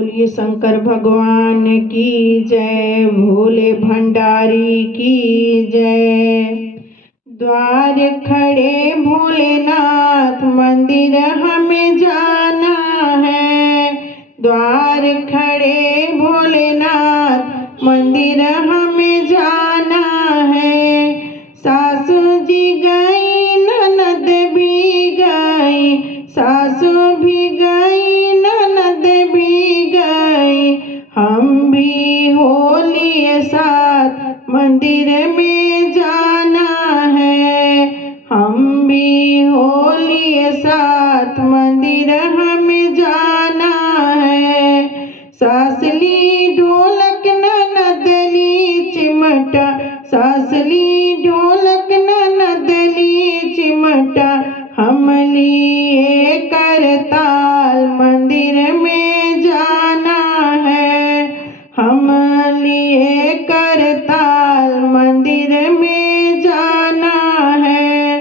बोलिए शंकर भगवान की जय, भोले भंडारी की जय। द्वार खड़े भोलेनाथ मंदिर हमें जाना है। द्वार खड़े भोलेनाथ मंदिर हमें जाना है। सासू जी गई ननद भी गई, सासू भी गई ननद भी गई, हम भी हो लिए साथ मंदिर में जाना है। हम भी हो लिए साथ मंदिर हमें जाना है। सासली ढोलक ननदली चिमटा, सासली ढोलक ननदली चिमटा, हम लिए करताल मंदिर में जाना है। हम लिए करताल मंदिर में जाना है।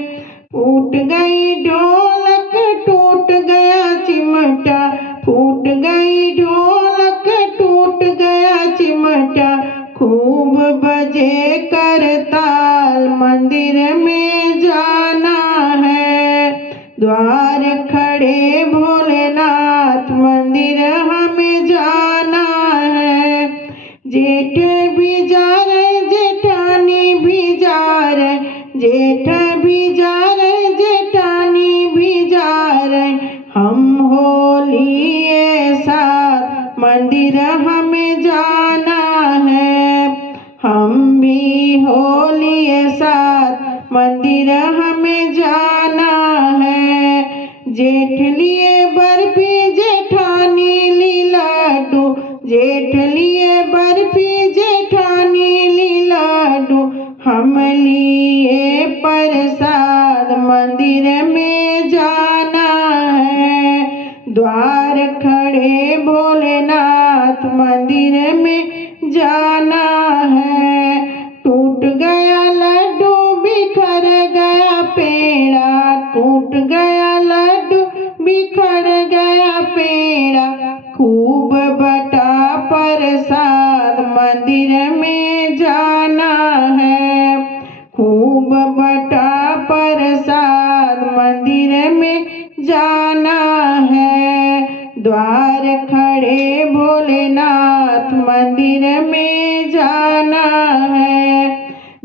फूट गई ढोलक टूट गया चिमटा, फूट गई ढोलक टूट गया चिमटा, खूब बजे करताल मंदिर में जाना है। द्वार खड़े भोलेनाथ मंदिर हमें जाना है। जेठ भी जा रहे जेठानी भी जा रहे, जेठ भी जा रहे जेठानी भी जा रहे, हम हो लिए साथ मंदिर हमें जाना है। हम भी हो लिए साथ मंदिर हमें जाना है। जेठ लिए बर्फी जेठानी ली लड्डू, जेठ लिए बर्फी जेठानी ली लड्डू, हम लिए प्रसाद मंदिर में जाना है। द्वार खड़े भोलेनाथ मंदिर में जाना है। टूट गया लड्डू बिखर गया पेड़ा, टूट गया लड्डू बिखर गया पेड़ा, खूब बटा प्रसाद मंदिर में जाना है। खूब बटा प्रसाद मंदिर में जाना है। द्वार खड़े भोलेनाथ मंदिर में जाना है।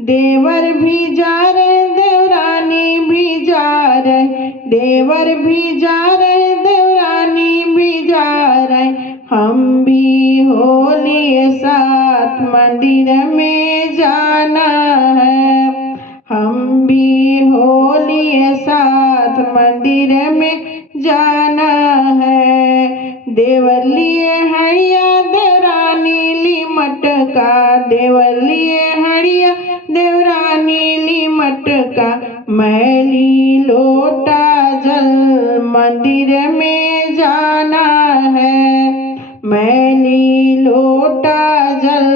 देवर भी जा रहे देवरानी भी जा रहे, देवर भी जा रहे देवरानी भी जा रहे, हम भी हो लिए साथ मंदिर में जाना है। हम भी हो लिए साथ मंदिर में जाना है। देवर लिए हड़िया देवरानी ली मटका, देवर लिए हड़िया देवरानी ली मटका, मैली लोटा जल मंदिर में जाना है। मैली लोटा जल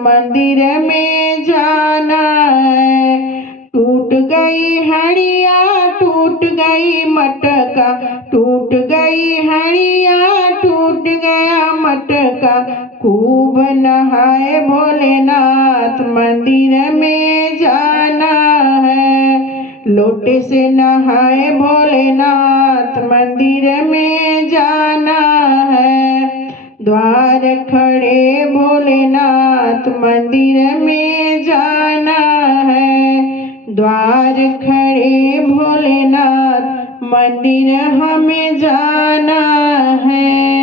मंदिर में जाना है। टूट गई हड़िया टूट गई मटका, टूट गई हड़िया टूट गया मटका, खूब नहाए भोलेनाथ मंदिर में जाना है। लोटे से नहाए भोलेनाथ मंदिर में जाना है। द्वार खड़े भोलेनाथ मंदिर में जाना है। द्वार खड़े भोलेनाथ मंदिर हमें जाना है।